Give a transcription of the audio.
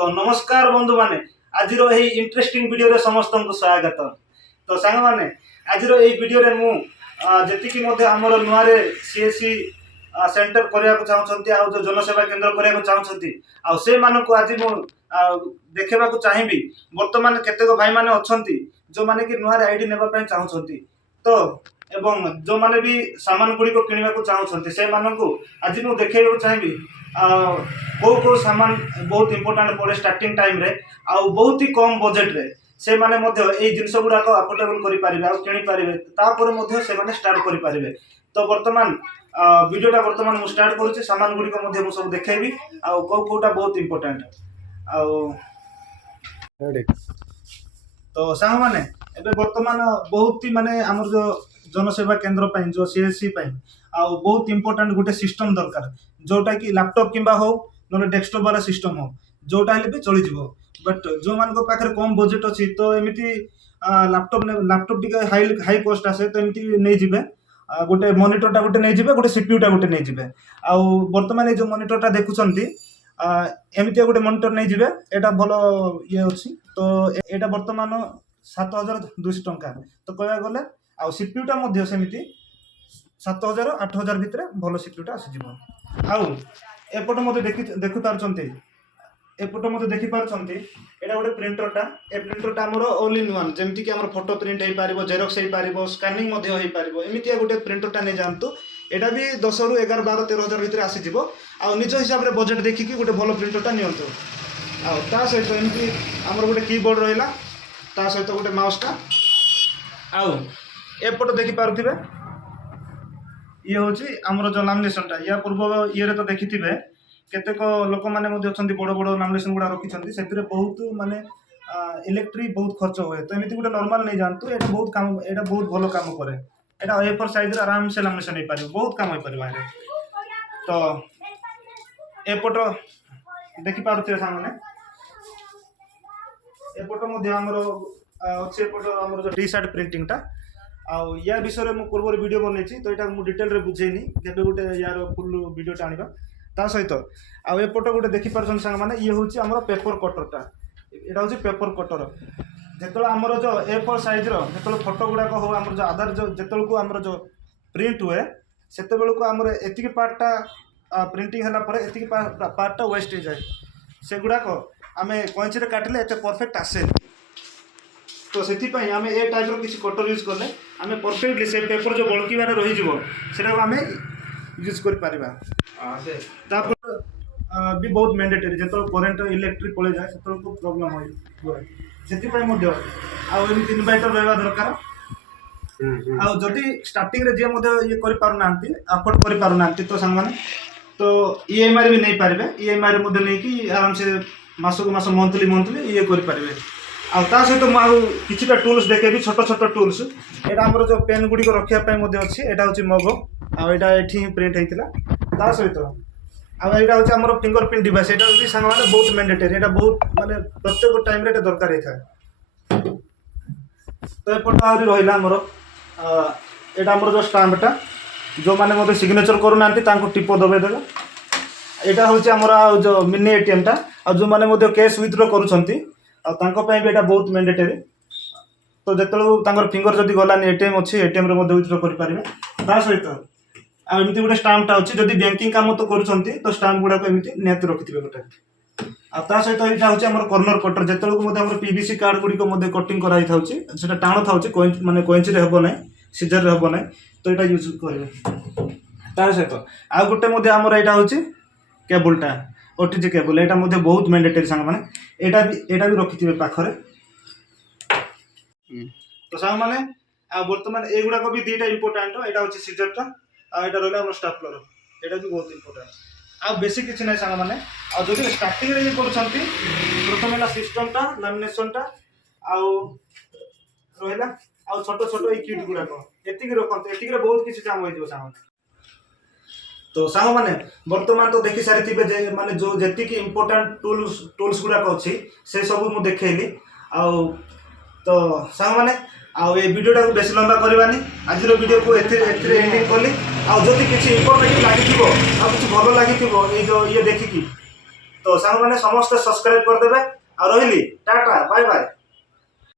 तो नमस्कार बंधु माने आज यही इंटरेस्टिंग वीडियो रे समस्त को स्वागत। तो सांग माने आज यही वीडियो रे मु जति आमर नुआ रे सीएससी सेंटर करने को चाहते आ जो जनसेवा केंद्र करने को चाहते आ से मान को आज मु देखा चाहिए वर्तमान केतेक भाई माने अच्छी जो माने कि नुआ आईडी नेबा चाहते तो एवं जो माने भी सामान गुड़ी को किणवा को चाहते से मानक आज मुझे देखा चाहिए कौ सामान बहुत इंपोर्टेंट पड़े स्टार्टिंग टाइम रे आ बहुत ही कम बजेट रे से माने ये जिनस गुड़ाक अफोर्डेबल करें से माने स्टार्ट करें। तो वर्तमान वीडियोटा वर्तमान मुझे स्टार्ट करुच्ची सामान गुड़िक सब देखेबी आ कौटा बहुत इंपोर्टेंट तो सांग माने एबे वर्तमान बहुत ही माने आमर जो जनसेवा केंद्र पाई जो सीएससी पाई आ बहुत इंपोर्टेंट गोटे सिस्टम दरकार जोटा कि लैपटॉप किंबा हो न डेस्कटॉप वाला सिस्टम हो जोटा हेले भी चली जिवो। बट जो मान को पाखरे कम बजेट अछि तो एमिति लैपटॉप टिके हाई कॉस्ट आसे तो एमिति नै जिवे गोटे मॉनिटरटा गोटे नै जिवे गोटे सीपीयूटा गोटे नै जिवे आ वर्तमान ए जो मॉनिटरटा देखुछंती एमिति गोटे मॉनिटर नै जिवे एटा भलो ये अछि तो एटा वर्तमान 7200 टंका तो कहया गले आ सीपीयूटा मध्ये सेमिति 7000 8000 भितर भलो सीपीयूटा आसी जिवो। आउ एपट मते देखि पारछंती एपट मते देखि पारछंती एटा गोटे प्रिंटरटा ए प्रिंटरटा हमर ऑल इन वन जेमति कि हमर फोटो प्रिंट हेई पारिबो जेरॉक्स हेई पारिबो स्कैनिंग मध्ये हेई पारिबो एमितिया गोटे प्रिंटरटा नै जानतु एटा भी 10 रु 11 12 13000 भितर आसी जिवो आ निज हिसाब रे बजेट देखि कि गोटे भलो प्रिंटरटा नियंतु आ ता सहित एमिति हमर गोटे कीबोर्ड रहिला ता सहित गोटे माउसटा आउ एपट देखि पारुथिबे ये हूँ आमर जो लामिनेसनटा या पूर्व ये तो देखिथे केतेक लोक मैंने बड़ बड़ लामिनेसन गुड़ा रखी से बहुत माने इलेक्ट्रिक बहुत खर्च हुए तो एमती गोटे नॉर्मल नहीं जानतु ये बहुत काम ये बहुत भल काम करे एटा A4 साइज आराम से लामिनेसन हो पार बहुत काम हो पार। तो एपट देखि पारुथिबे सामने एपट आमर अच्छे एपट आमर जो टी शर्ट प्रिंटिंगटा आउ या विषय में पूर्व वीडियो बनई तो यहाँ मुझे डिटेल रे बुझेनी केबे गोटे यार फुल वीडियोटा आनिबा ता सहित आउ एपट गोटे देखिपार सांग मैंने ये हूँ आम पेपर कटरटा यहाँ हूँ पेपर कटर जो आमर जो A4 साइज जो फोटो गुड़ाक हो आम जो आधार जो जो आम जो प्रिंट हुए से आमर एति पार्टा प्रिंटिंग है पार्टा वेस्ट हो जाए से गुड़ाक आम कैंची काटिले एत परफेक्ट आसे तो से आम ए टाइप किसी कटर यूज कले आम परफेक्टली से पेपर जो बड़की बारे रही आम यूज कर भी बहुत मैंडेटरी जो करेन्ट इलेक्ट्रिक पड़े जाए से प्रोब्लेम हुए से इनवर्टर रहा दरकार आदि स्टार्टिंग रे ये अफोर्ड कर पारना तो सांग मैंने तो ईएमआई भी नहीं पारे ईएमआई नहीं आराम से मास को मास मंथली ये करें आ सहित मुझा टूल्स देखेबी छोट छोट टूल्स यहाँ आम जो पेन गुड़िक रखापी अच्छी यहाँ हूँ मग आईटा ये प्रिंट होता सहित आईटा हूँ आम फिंगरप्रिंट डिवाइस यहाँ भी सांग मैंने बहुत मैंडेटरी यहाँ बहुत माने प्रत्येक टाइम रे दरकार होता है। तो एपट आहरी रहा आमर यहाँ आमर जो स्टाम्पटा जो मैंने सिग्नेचर करूना टिप दबे देवे यहाँ हूँ आमर जो मिनी एटीएमटा आ जो मैंने कैश विथड्र करुँच भी बहुत मैंडेटरी तो जो फिंगर जब गलानी एटीएम अच्छी एटीएम विथड्र करें सहित आमती गोटे स्टाम्पटा अच्छी जब बैंकिंग काम तो कर तो स्टाम्प गुड़ाक एमती निहत रखिथे गोटे आ सहित यहाँ हूँ आम कर्नर कटर जो पीवीसी कार्ड गुड़िक कटिंग कराई टाण था माने कैंची हे ना सीजर हे ना तो यहाँ यूज करेंगे सहित आ गोटे आमर यहाँ हूँ केबुलटा ओटीजी केबल यहाँ बहुत मैंडेटरी सांग मैंने यहाँ भी रखिथे पाखरे तो सांग मैंने बर्तमान एगुड़ाक भी दुईटा इंपोर्टाट यहाँ हूँ सीजरटा आईटा रहा स्टापलर यहाँ भी बहुत इंपोर्टाट आ बेसी किसी ना सांग मैंने आदि स्टार्टिंग ये प्रथम है सिस्टमटा लामिनेसनटा आउ रहा आ छोट छोट ये किट गुड़ाक एतिक रखते ये बहुत किसी काम हो सांग तो सांग मैंने वर्तमान तो देखी सारी थे माने जो जी इंपोर्टाट टूल्स गुड़ाक अच्छी से सब मुझे देखली तो सांग मैंने ये वीडियोटा को बेस लंबा करवानी आज वीडियो को एंडिंग कली आदि किसी इंफॉर्मेटिव लगी किसी भल लगी ये जो ये देखिकी तो तो सांग मैंने समस्त सब्सक्राइब करदेवे आ रही टाटा बाय बाय।